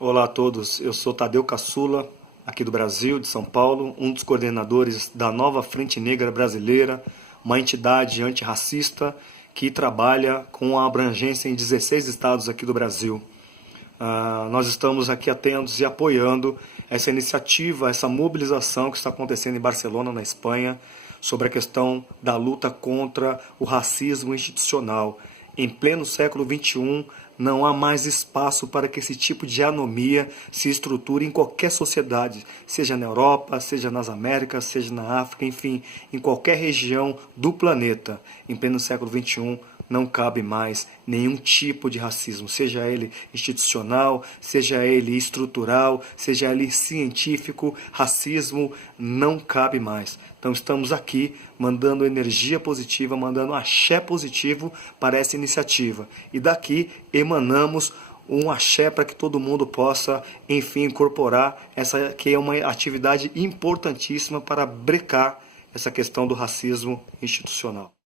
Olá a todos, eu sou Tadeu Caçula, aqui do Brasil, de São Paulo, um dos coordenadores da Nova Frente Negra Brasileira, uma entidade antirracista que trabalha com a abrangência em 16 estados aqui do Brasil. Nós estamos aqui atentos e apoiando essa iniciativa, essa mobilização que está acontecendo em Barcelona, na Espanha, sobre a questão da luta contra o racismo institucional. Em pleno século XXI, não há mais espaço para que esse tipo de anomia se estruture em qualquer sociedade, seja na Europa, seja nas Américas, seja na África, enfim, em qualquer região do planeta. Em pleno século XXI, não cabe mais nenhum tipo de racismo, seja ele institucional, seja ele estrutural, seja ele científico, racismo não cabe mais. Então estamos aqui mandando energia positiva, mandando axé positivo para essa iniciativa. E daqui emanamos um axé para que todo mundo possa, enfim, incorporar essa que é uma atividade importantíssima para brecar essa questão do racismo institucional.